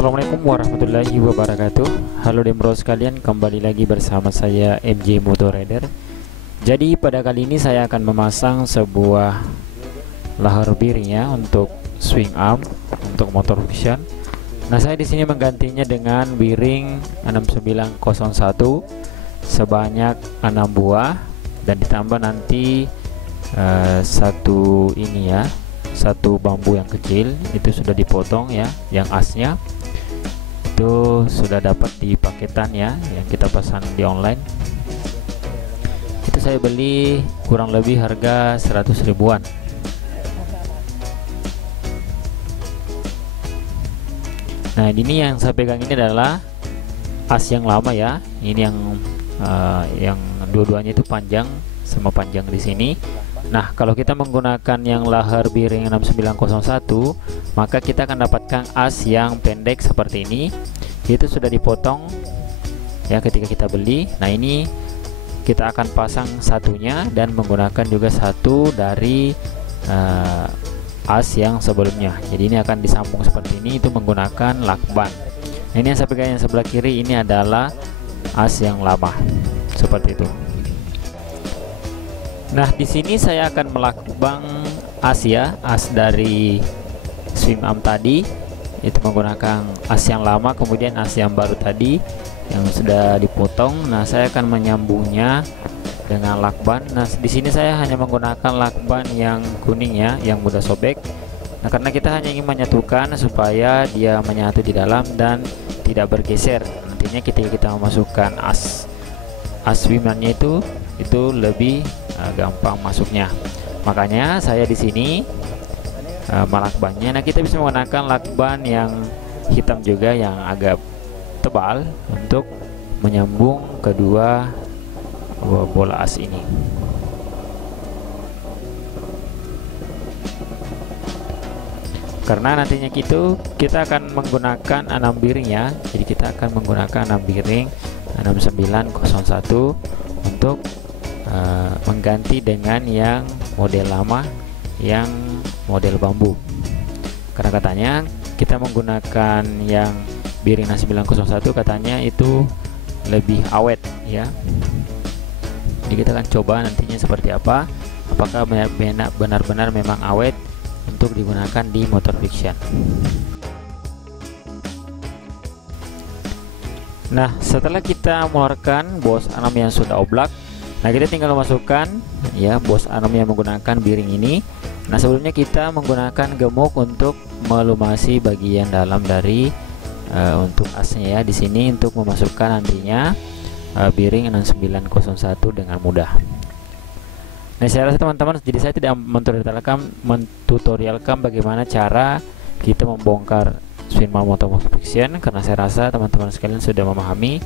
Assalamualaikum warahmatullahi wabarakatuh. Halo Demro sekalian, kembali lagi bersama saya MJ Motor Rider. Jadi pada kali ini saya akan memasang sebuah lahar bearing ya untuk swing arm untuk motor fiction. Nah, saya di sini menggantinya dengan bearing 6901 sebanyak 6 buah dan ditambah nanti satu ini ya, satu bambu yang kecil itu sudah dipotong ya, yang asnya itu sudah dapat di paketan ya, yang kita pesan di online. Itu saya beli kurang lebih harga 100 ribuan. Nah, ini yang saya pegang ini adalah as yang lama ya. Ini yang dua-duanya itu panjang, sama panjang di sini. Nah, kalau kita menggunakan yang lahar bearing 6901, maka kita akan dapatkan as yang pendek seperti ini. Itu sudah dipotong ya ketika kita beli. Nah, ini kita akan pasang satunya dan menggunakan juga satu dari as yang sebelumnya. Jadi ini akan disambung seperti ini, itu menggunakan lakban. Nah, ini yang saya pegang yang sebelah kiri ini adalah as yang lama seperti itu. Nah, di sini saya akan melakbang as ya, as dari swing arm tadi itu menggunakan as yang lama, kemudian as yang baru tadi yang sudah dipotong. Nah, saya akan menyambungnya dengan lakban. Nah, di sini saya hanya menggunakan lakban yang kuning ya, yang mudah sobek. Nah, karena kita hanya ingin menyatukan supaya dia menyatu di dalam dan tidak bergeser. Nantinya ketika kita memasukkan as swimmernya itu lebih gampang masuknya. Makanya saya di sini melakbannya. Nah, kita bisa menggunakan lakban yang hitam juga yang agak tebal untuk menyambung kedua bola as ini. Karena nantinya kita akan menggunakan 6 bearing ya. Jadi kita akan menggunakan 6 bearing 6901 untuk mengganti dengan yang model lama, yang model bambu. Karena katanya kita menggunakan yang bearing 6901 katanya itu lebih awet ya. Jadi kita akan coba nantinya seperti apa, apakah benar-benar memang awet untuk digunakan di motor fiction. Nah, setelah kita mengeluarkan bos arm yang sudah oblak, nah kita tinggal memasukkan ya bos arm yang menggunakan bearing ini. Nah, sebelumnya kita menggunakan gemuk untuk melumasi bagian dalam dari untuk asnya ya, di sini untuk memasukkan nantinya bearing 6901 dengan mudah. Nah, saya rasa teman-teman, jadi saya tidak mentutorialkan bagaimana cara kita membongkar swing arm motor fiction, karena saya rasa teman-teman sekalian sudah memahami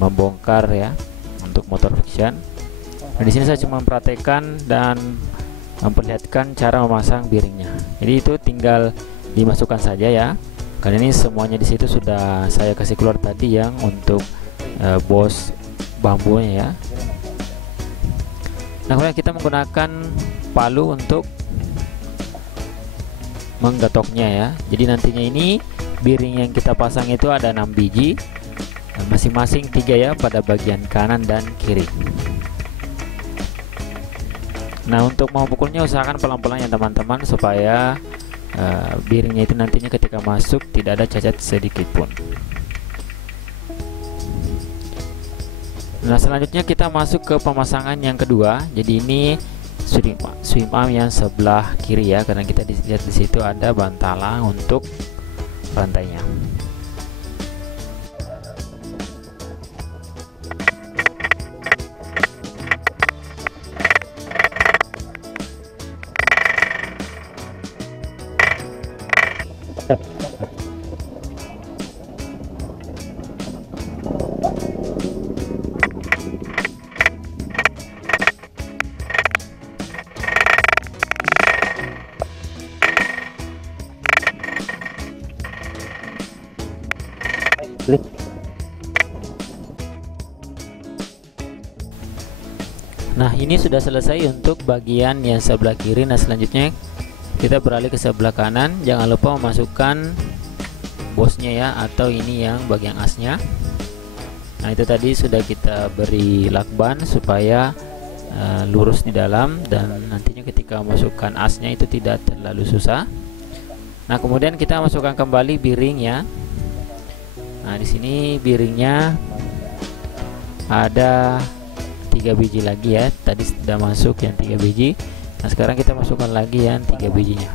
membongkar ya untuk motor fiction. Nah, di sini saya cuma mempraktekkan dan memperlihatkan cara memasang bearingnya. Jadi itu tinggal dimasukkan saja ya. Karena ini semuanya di situ sudah saya kasih keluar tadi yang untuk bos bambunya ya. Nah, kemudian kita menggunakan palu untuk menggetoknya ya. Jadi nantinya ini bearing yang kita pasang itu ada 6 biji, masing-masing 3 ya pada bagian kanan dan kiri. Nah, untuk memukulnya usahakan pelan-pelan ya teman-teman, supaya bearingnya itu nantinya ketika masuk tidak ada cacat sedikit pun. Nah, selanjutnya kita masuk ke pemasangan yang kedua. Jadi ini swing arm yang sebelah kiri ya, karena kita lihat di situ ada bantalan untuk rantainya. Nah, ini sudah selesai untuk bagian yang sebelah kiri. Nah, selanjutnya kita beralih ke sebelah kanan. Jangan lupa memasukkan bosnya ya, atau ini yang bagian asnya. Nah itu tadi sudah kita beri lakban supaya lurus di dalam, dan nantinya ketika masukkan asnya itu tidak terlalu susah. Nah kemudian kita masukkan kembali biringnya. Nah di sini biringnya ada 3 biji lagi ya, tadi sudah masuk yang 3 biji. Nah sekarang kita masukkan lagi yang 3 bijinya.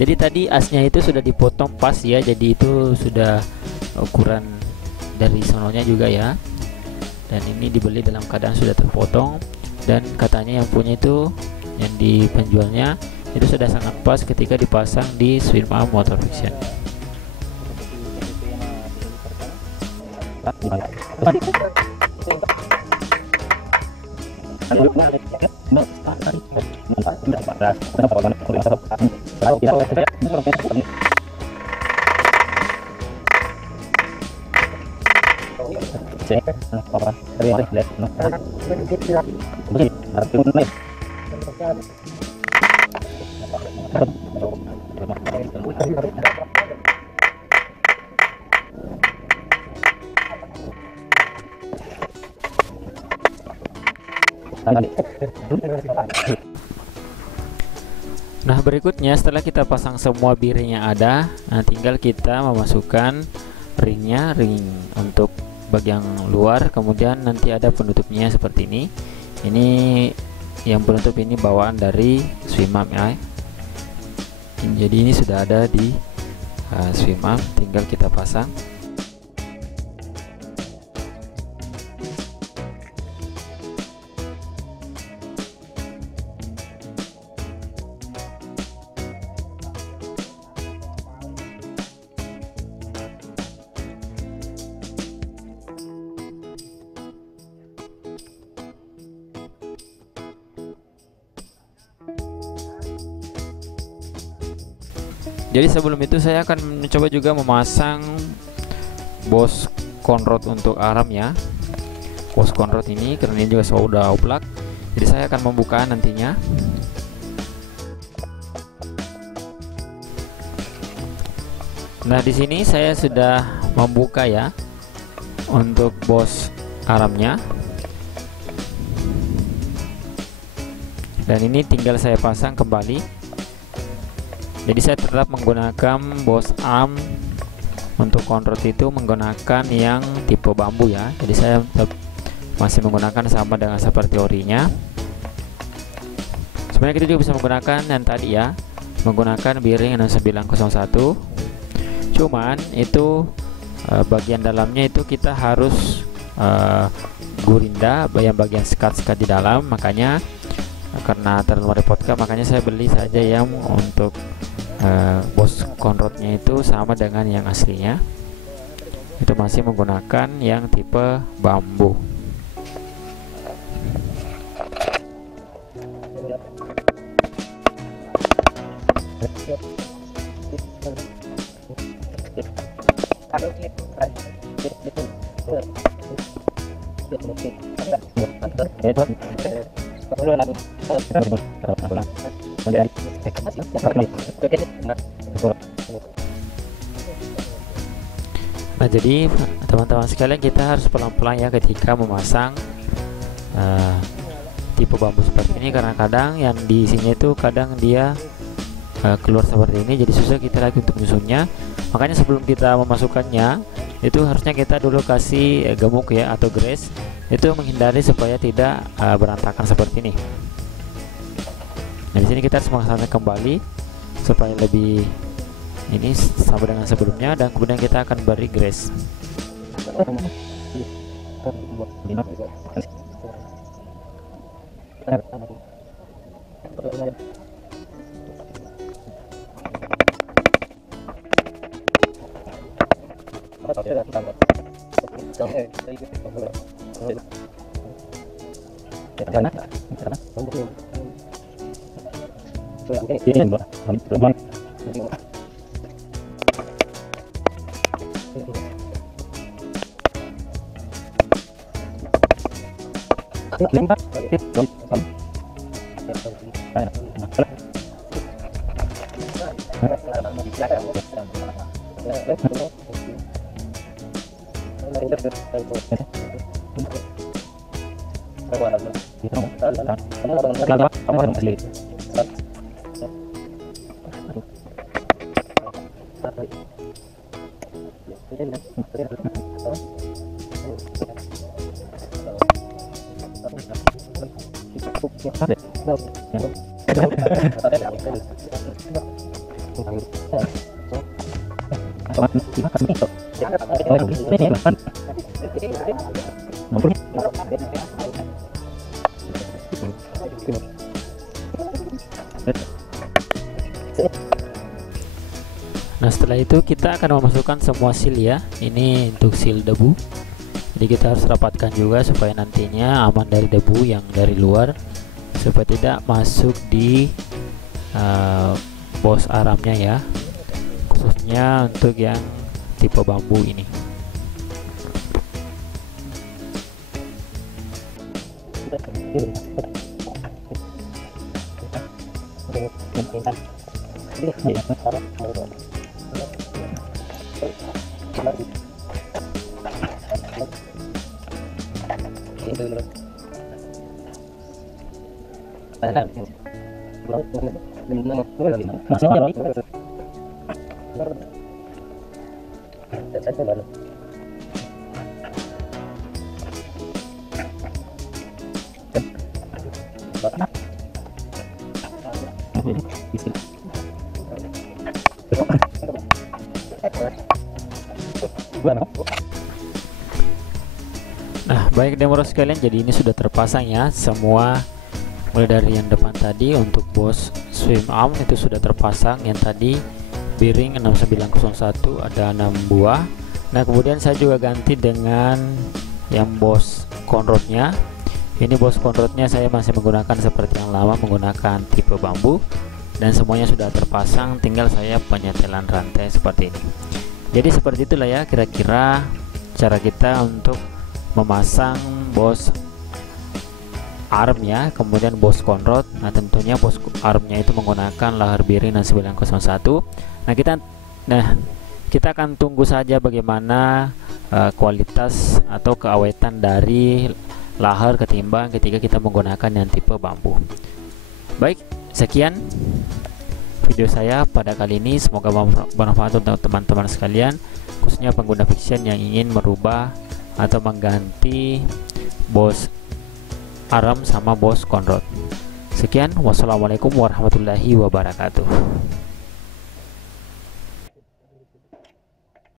Jadi tadi asnya itu sudah dipotong pas ya, jadi itu sudah ukuran dari sononya juga ya, dan ini dibeli dalam keadaan sudah terpotong, dan katanya yang punya itu, yang di penjualnya itu sudah sangat pas ketika dipasang di Swim Arm Motor Fiction. Nah berikutnya setelah kita pasang semua biring yang ada, nah tinggal kita memasukkan ringnya, ring untuk bagian luar, kemudian nanti ada penutupnya seperti ini. Ini yang penutup ini bawaan dari Swim Arm ya. Jadi ini sudah ada di Swim Arm, tinggal kita pasang. Jadi sebelum itu saya akan mencoba juga memasang bos conrod untuk arm ya. Bos conrod ini karena ini juga sudah oblak, jadi saya akan membuka nantinya. Nah di sini saya sudah membuka ya untuk bos armnya, dan ini tinggal saya pasang kembali. Jadi saya tetap menggunakan bos arm untuk conrod itu menggunakan yang tipe bambu ya. Jadi saya tetap masih menggunakan sama dengan seperti orinya. Sebenarnya kita juga bisa menggunakan yang tadi ya, menggunakan biring 6901. Cuman itu bagian dalamnya itu kita harus gurinda yang bagian sekat-sekat di dalam, makanya karena terlalu merepotkan, makanya saya beli saja yang untuk bos conrodnya itu sama dengan yang aslinya, itu masih menggunakan yang tipe bambu. Nah jadi teman-teman sekalian, kita harus pelan-pelan ya ketika memasang tipe bambu seperti ini, karena kadang yang di sini itu kadang dia keluar seperti ini, jadi susah kita lagi untuk menyusunnya. Makanya sebelum kita memasukkannya itu harusnya kita dulu kasih gemuk ya atau grease, itu menghindari supaya tidak berantakan seperti ini. Nah di sini kita harus mengasahkan kembali supaya lebih ini sama dengan sebelumnya, dan kemudian kita akan beri grease. Nah, setelah itu kita akan memasukkan semua seal ya. Ini untuk seal debu. Jadi kita harus rapatkan juga supaya nantinya aman dari debu yang dari luar, supaya tidak masuk di bos aramnya ya, khususnya untuk yang tipe bambu ini. Nah, baik demoro sekalian, jadi ini sudah terpasang ya semua, mulai dari yang depan tadi untuk bos swim arm itu sudah terpasang. Yang tadi bearing 6901 ada 6 buah. Nah, kemudian saya juga ganti dengan yang bos conrodnya. Ini bos conrodnya saya masih menggunakan seperti yang lama, menggunakan tipe bambu, dan semuanya sudah terpasang, tinggal saya penyetelan rantai seperti ini. Jadi seperti itulah ya kira-kira cara kita untuk memasang bos arm ya, kemudian bos conrod. Nah, tentunya bos armnya itu menggunakan lahar bearing 6901. Nah, kita akan tunggu saja bagaimana kualitas atau keawetan dari lahar ketimbang ketika kita menggunakan yang tipe bambu. Baik, sekian video saya pada kali ini, semoga bermanfaat untuk teman-teman sekalian, khususnya pengguna fiction yang ingin merubah atau mengganti bos arm sama bos conrod. Sekian, wassalamualaikum warahmatullahi wabarakatuh.